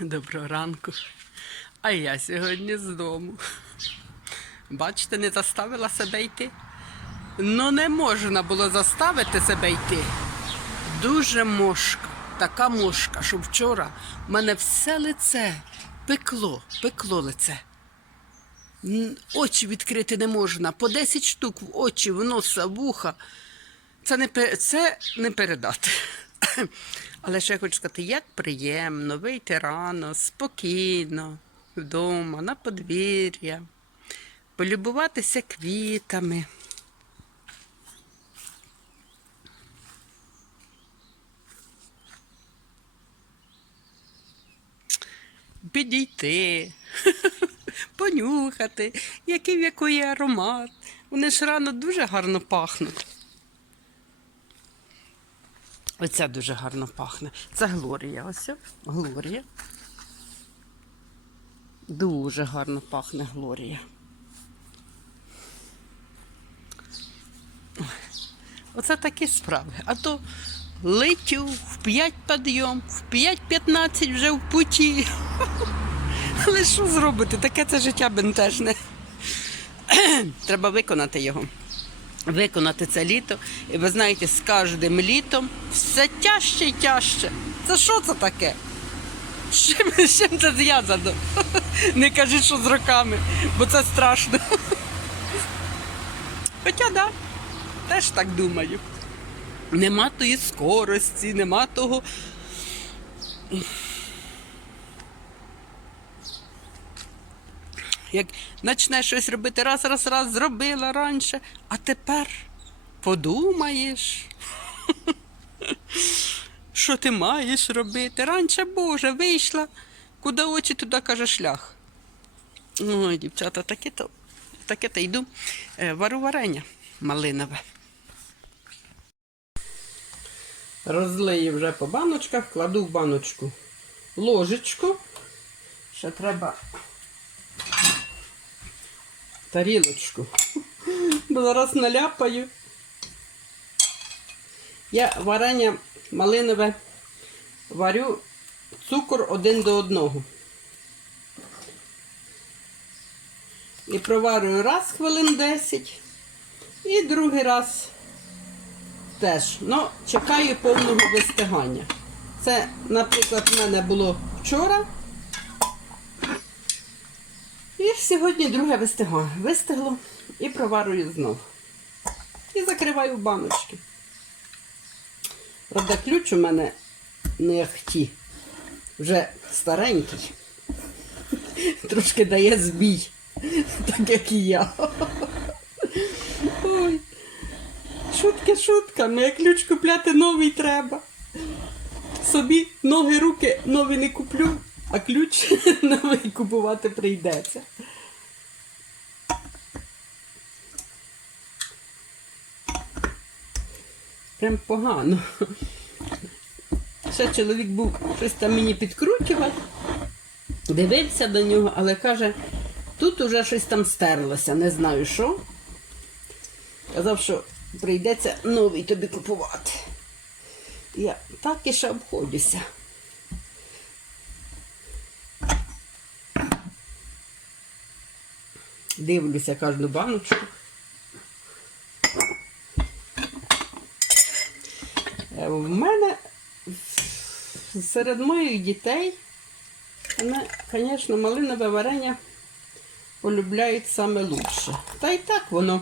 Доброго ранку. А я сьогодні з дому. Бачите, не заставила себе йти. Ну, не можна було заставити себе йти. Дуже мошка, така мошка, що вчора в мене все лице пекло, пекло лице. Очі відкрити не можна. По 10 штук в очі, в носа, в вуха. Це не, це не передати. Але ще хочу сказати, як приємно вийти рано, спокійно, вдома, на подвір'я, полюбуватися квітами. Підійти, понюхати, який в якої аромат. Вони ж рано дуже гарно пахнуть. Оця дуже гарно пахне. Це Глорія. Ось. Глорія. Дуже гарно пахне Глорія. Оце такі справи. А то летю в 5 підйом, в 5.15 вже в путі. Але що зробити? Таке це життя бентежне. Треба виконати його виконати це літо. І ви знаєте, з кожним літом все тяжче і тяжче. Це що це таке? Чим, з чим це зв'язано? Не кажіть, що з роками, бо це страшно. Хоча да, теж так думаю. Нема тої скорості, нема того. Як почнеш щось робити, раз, раз, раз зробила раніше, а тепер подумаєш, що ти маєш робити. Раніше, Боже, вийшла, куди очі, туди каже шлях. Ой, дівчата, таке то, таке то йду. Е, Вару варення малинове. Розлию вже по баночках, кладу в баночку ложечку. Ще треба тарілочку. Бо зараз наляпаю. Я варення малинове варю цукор один до одного. І проварюю раз хвилин 10 і другий раз теж. Ну, чекаю повного вистигання. Це, наприклад, в мене було вчора. І сьогодні друге вистигло. Вистигло і проварую знов. І закриваю баночки. Правда, ключ у мене не ахті. Вже старенький. Трошки дає збій, так як і я. Ой. Шутки шутками, як ключ купляти новий треба. Собі ноги, руки нові не куплю, а ключ новий купувати прийдеться. Прям погано. Ще чоловік був щось там мені підкручував, дивився до нього, але каже, тут уже щось там стерлося, не знаю що. Казав, що прийдеться новий тобі купувати. Я так і ще обходжуся. Дивлюся кожну баночку. В мене серед моїх дітей, вони, звісно, малинове варення полюбляють саме лучше. Та й так воно.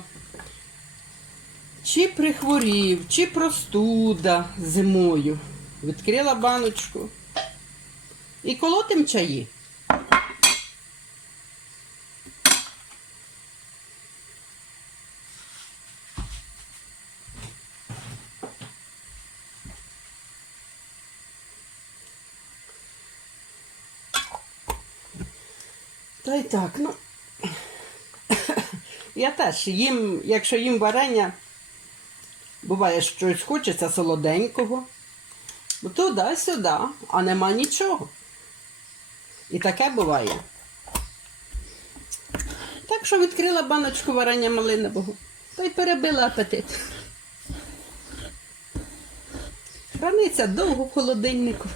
Чи прихворів, чи простуда зимою. Відкрила баночку. І колотим чаї. Та й так, ну. Я теж їм, якщо їм варення, буває, щось хочеться солоденького, туди-сюди, а нема нічого. І таке буває. Так що відкрила баночку варення малинового, та й перебила апетит. Храниться довго в холодильнику.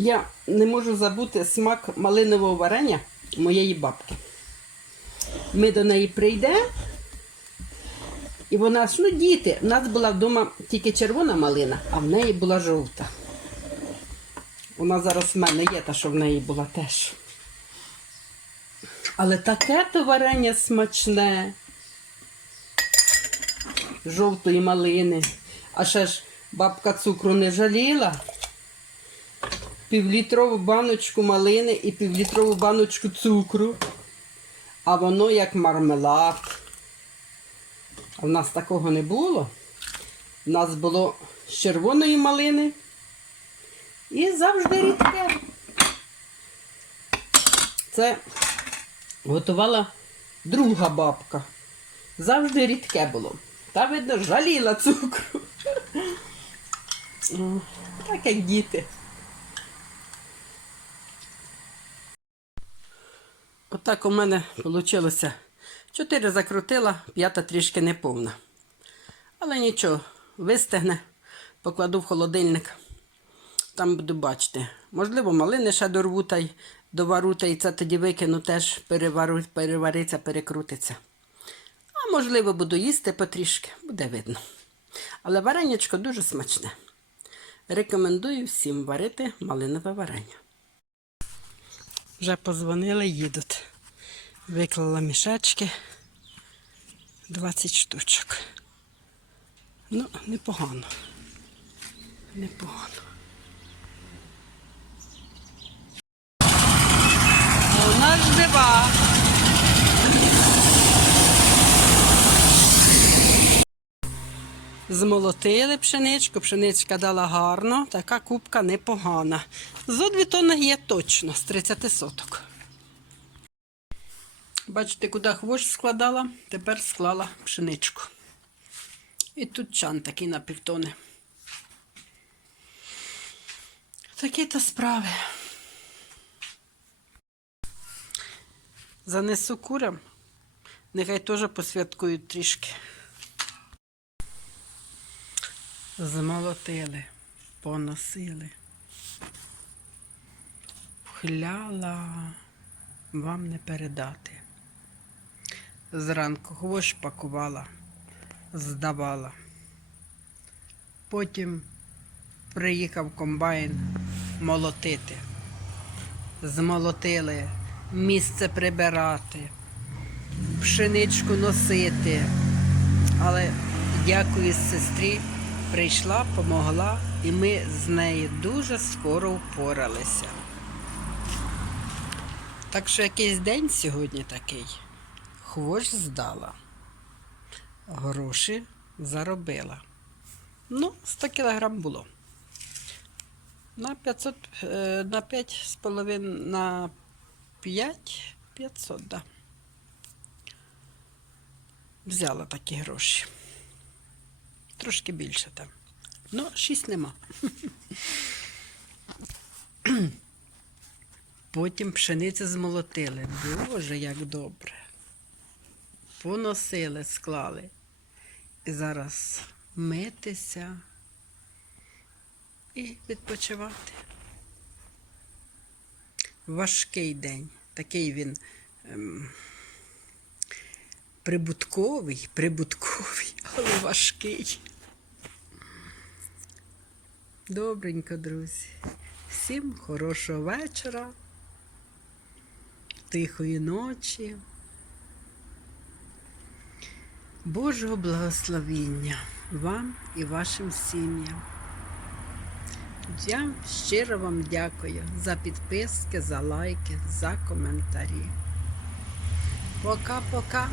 Я не можу забути смак малинового варення моєї бабки. Ми до неї прийдемо, і вона ж, ну діти, в нас була вдома тільки червона малина, а в неї була жовта. Вона зараз в мене є, та що в неї була теж. Але таке то варення смачне. Жовтої малини. А ще ж бабка цукру не жаліла. Півлітрову баночку малини і півлітрову баночку цукру. А воно як мармелад. А в нас такого не було. У нас було з червоної малини і завжди рідке. Це готувала друга бабка. Завжди рідке було. Та, видно, жаліла цукру. Так як діти. Отак у мене вийшло. Чотири закрутила, п'ята трішки неповна. Але нічого, вистигне, покладу в холодильник. Там буду бачити. Можливо, малини ще дорву та й довару, та й це тоді викину, теж перевариться, перекрутиться. А можливо, буду їсти потрішки, буде видно. Але варенячко дуже смачне. Рекомендую всім варити малинове варення. Вже позвонили, їдуть. Виклала мішечки 20 штучок. Ну, непогано. Непогано. У нас дива. Змолотили пшеничку, пшеничка дала гарно, така кубка непогана. Зо дві тонни є точно з 30 соток. Бачите, куди хвощ складала, тепер склала пшеничку. І тут чан такий на півтони. Такі то справи. Занесу курям, нехай теж посвяткують трішки. Змолотили, поносили. Хляла вам не передати. Зранку хвощ пакувала, здавала. Потім приїхав комбайн молотити. Змолотили, місце прибирати, пшеничку носити. Але дякую сестрі, прийшла, помогла, і ми з нею дуже скоро впоралися. Так що якийсь день сьогодні такий. Хвощ здала. Гроші заробила. Ну, 100 кілограм було. На 500, е, на 5 з половин, на 5 500, да. Взяла такі гроші. Трошки більше там. Ну, 6 нема. Потім пшениці змолотили. Боже, як добре. Поносили, склали. І зараз митися і відпочивати. Важкий день. Такий він ем, прибутковий, прибутковий, але важкий. Добренько, друзі. Всім хорошого вечора, тихої ночі. Божого благословення вам і вашим сім'ям. Я щиро вам дякую за підписки, за лайки, за коментарі. Пока-пока.